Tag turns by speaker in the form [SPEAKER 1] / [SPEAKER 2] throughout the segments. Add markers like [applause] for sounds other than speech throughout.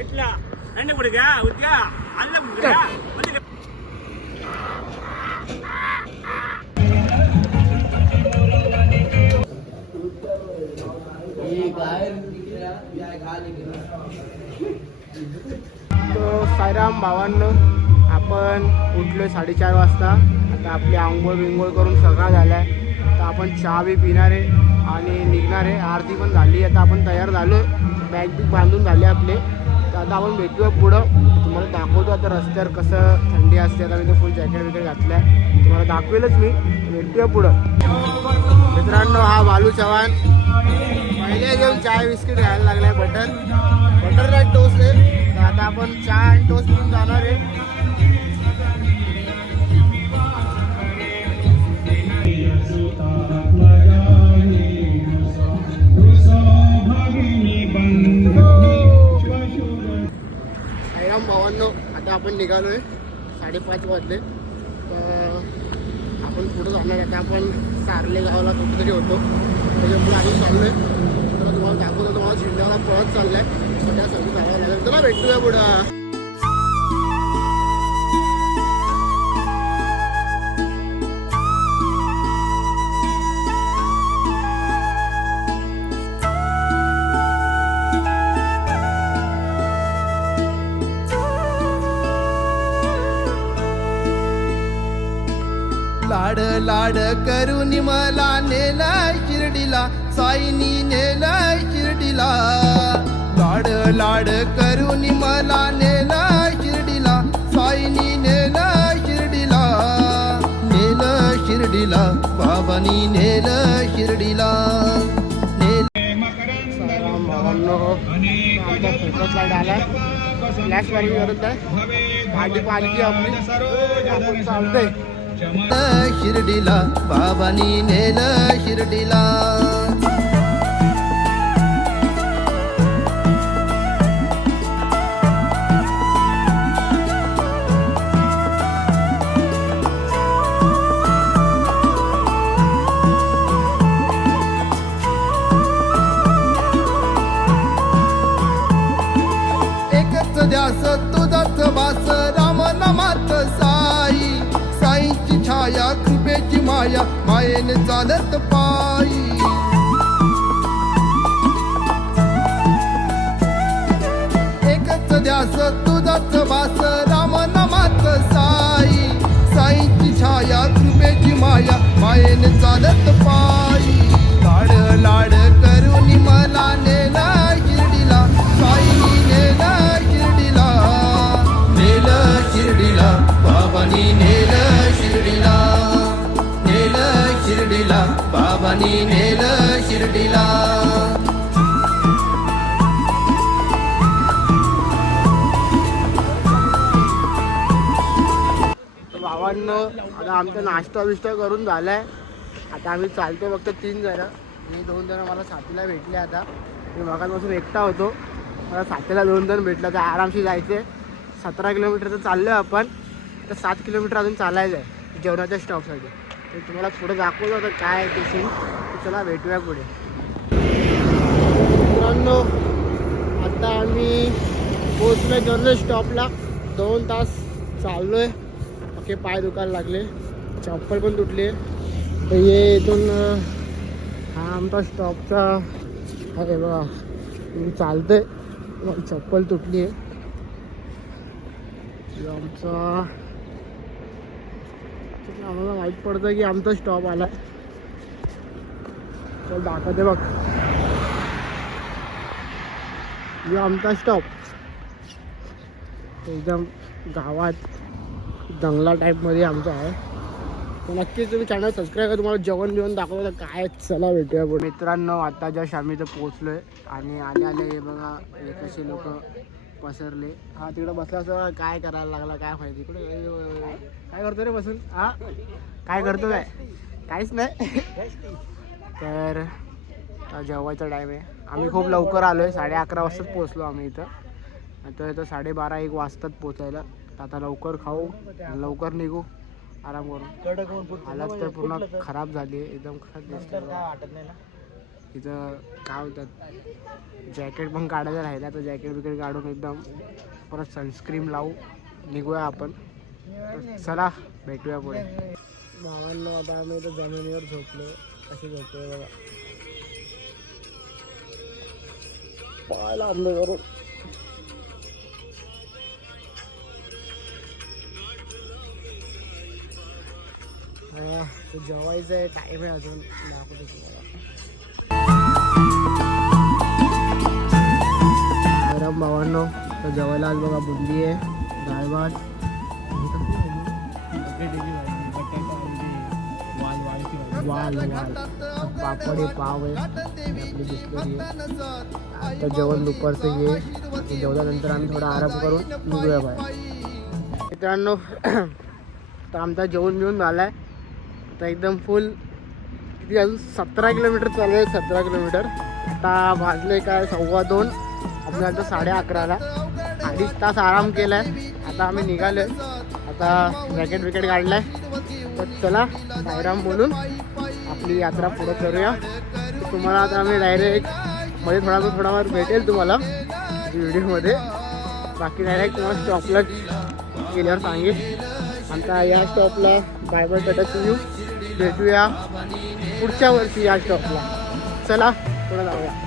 [SPEAKER 1] ఎట్లా రండి కొడుగా ఉద్గా అల్లం కొడుగా కొద్దిగా
[SPEAKER 2] तो साईराम भावांनो आपण उठलोय साडेचार वाजता आता आपली आंघोळ बिंघोळ करून सगळा झाला आहे तर आपण चहा बी पिणार आहे आणि निघणार आहे आरती पण झाली आता आपण तयार झालो बॅग बिग बांधून झाले आपले तर आता आपण भेटूया पुढं. तुम्हाला दाखवतो आता रस्त्यावर कसं थंडी असते. आता मी ते फुल जॅकेट वगैरे घातलं आहे तुम्हाला दाखवेलच मी. भेटूया पुढं. मित्रांनो हा बालू चव्हाण. पहिले घेऊन चाय बिस्किट घ्यायला लागलाय. बटर. बटर नाईट टोस्ट आहे. तर आता आपण चहा आणि टोस्ट घेऊन जाणार आहे. आपण निघालो आहे साडेपाच वाजले. तर आपण कुठं जाणार आहे. आता आपण सारले गावाला कुठेतरी होतो. त्याच्यामुळे आम्ही आहे तर तुम्हाला दाखवतो तुम्हाला शिंद्याला पळत चाललाय. तर त्यासाठी जागा लागेल. तुला भेटूया पुढं.
[SPEAKER 3] लाड लाड करून मला नेलाय शिर्डीला साईनी नेलाय शिर्डीला. लाड लाड करून मला नेलाय शिर्डीला साईनी नेलाय शिर्डीला. नेल शिर्डीला बाबानी नेल शिर्डीला. नेल
[SPEAKER 2] आमचा आहे. पालखी आपली. आपण चालतंय.
[SPEAKER 3] शिर्डीला बाबानी नेल शिर्डीला एकच द्यास तुझाच वास राम नामात सा माया कृपेची माया मायेने चालत पायी. एकच ध्यास तुझाच वास राम नामात साई. साईची छाया कृपेची माया मायेने चालत पायी. आणि नेल शिर्डीला.
[SPEAKER 2] भावांनो आता आमचा नाश्ता बिष्टा करून झालाय. आता आम्ही चालतो फक्त तीन जण. मी दोन जण मला साथीला भेटले आता. मी मगापासून एकटा होतो. मला साथीला दोन जण भेटलं तर आरामशी जायचे सतरा किलोमीटरचं चाललो आहे आपण. तर सात किलोमीटर अजून चालायचं आहे जेवणाच्या स्टॉपसाठी तुम्हाला पुढे दाखवलं होतं काय ते सीन चला भेटूया पुढे. मित्रांनो आता आम्ही पोचलो जनरल स्टॉपला दोन तास चाललो आहे ओके पाय दुखायला लागले. चप्पल पण तुटली. आहे तर ये इथून हा आमचा स्टॉपचा अरे बघा चालतंय. चप्पल तुटली आहे आमचा आम्हाला माहीत पडतं की आमचा स्टॉप आला चल दाखवते बघ. यो आमचा स्टॉप एकदम गावात जंगला टाईपमध्ये आमचा आहे. नक्कीच तुम्ही चॅनल सबस्क्राईब करा. तुम्हाला जेवण बिवण दाखवलं काय चला भेटूया मित्रांनो आता जस्ट आम्ही इथं पोचलो आहे आणि आले आले हे बघा हे कसे लोक. पसरले. हा तिकडं बसला असं काय करायला लागला काय माहिती. इकडे काय करतो रे बसून? हा? काय करतो काय? काहीच नाही. तर जेवायचा टाईम आहे. आम्ही खूप लवकर आलो आहे साडे अकरा वाजताच पोचलो आम्ही इथं. आता इथं साडेबारा एक वाजतात पोचायला तर आता लवकर खाऊ लवकर निघू. आराम करून आलाच तर पूर्ण खराब झाली एकदम खराब दिसते तिथं काय होतात जॅकेट पण काढायचं राहिलं तर जॅकेट बिकेट काढून एकदम परत सनस्क्रीन लावू निघूया आपण. चला भेटूया पुढे. भावांनो आता आम्ही तर जमिनीवर झोपलो कसे झोपलो बघा. पाय आणलं करून ते जेवायचं आहे टाईम आहे अजून. दाखवतो तुम्हाला. गरम भावांनो तर जेवायला आज बघा बुंदी आहे डाळ भात. वाल वाल. पापड आहे पाव आहे आपली तर जेवण दुपारचं ये जेवल्यानंतर आम्ही थोडा आराम करून निघूया बाहेर. मित्रांनो [clears throat] तर आमचा जेवण मिळून झाला आहे तर एकदम फुल किती अजून? सतरा किलोमीटर चालू आहे सतरा किलोमीटर. आता वाजले काय सव्वा दोन. आपण आता साडे अकराला. अडीच तास आराम केला आहे आता आम्ही निघालो आता जॅकेट विकेट काढलाय. तर चला सायराम बोलून आपली यात्रा पुढे करूया. तुम्हाला आता आम्ही डायरेक्टमध्ये थोडा वेळ थोडा वेळ भेटेल तुम्हाला व्हिडिओमध्ये. बाकी डायरेक्ट तुम्हाला स्टॉपला गेल्यावर सांगेल. आता या स्टॉपला बाय बाय टाटा यू भेटूया. पुढच्या वर्षी या शॉपला चला पुढे जाऊया.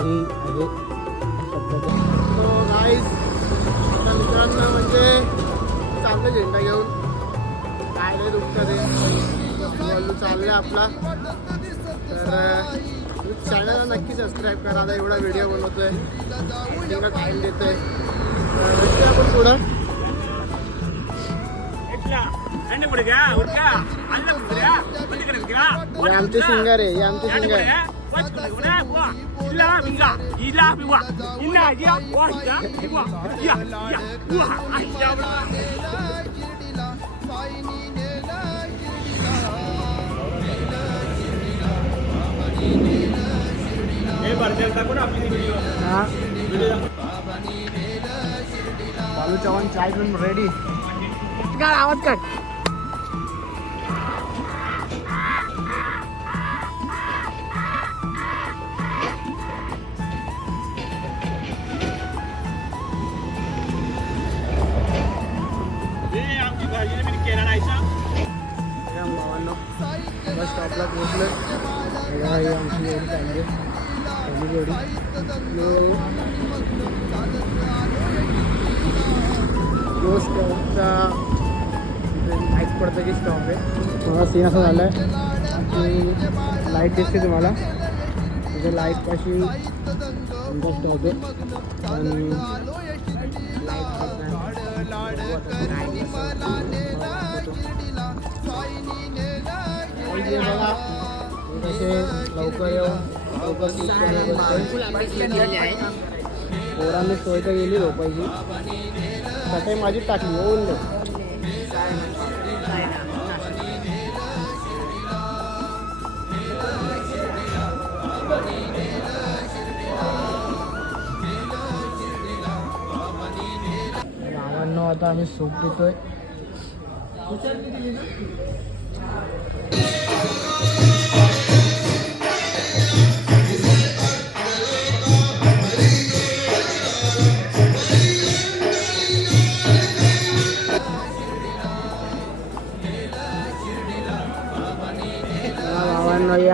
[SPEAKER 2] हे आहे. मित्रांनो म्हणजे चांगलं झेंडा घेऊन काय नाही दुखतं ते. चाललं आपला. तर चॅनलला नक्की सबस्क्राईब करा. आता एवढा व्हिडिओ बनवतो आहे त्यांना टाईम देतो आहे आपण पुढं. आमचे सिंगर आहे आमचे सिंगर.
[SPEAKER 1] आहे Islam'la ilahıma inaya vahya iva ya ya uha ay yavrum. हे भरतेल
[SPEAKER 2] टाकून आपली बालू चव्हाण चाय पिऊन रेडी काढ आवाज काढ या ही आमची एवढी फॅमिली फॅमिली एवढी तो स्टॉपचा माहीत पडतं की स्टॉप आहे मला सीन असं झालं आहे की लाइट दिसते तुम्हाला म्हणजे लाइट पाशी आमचा स्टॉप आहे आणि लाइट बघा तसे लवकर येऊन लवकर पोरांनी सोय तर गेली झोपायची. सकाळी माझी टाकली येऊन दे. आता आम्ही सूप पितोय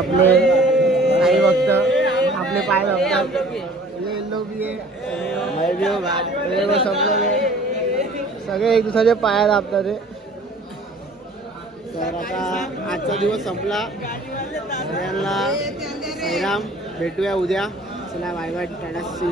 [SPEAKER 2] आपले आई बघतं आपले पाय बघतात बी सगळे एक दुसऱ्याचे पाया दाबतात ते तर आता आजचा दिवस संपला. सगळ्यांना साईराम भेटूया उद्या. चला बाय बाय टाटा सी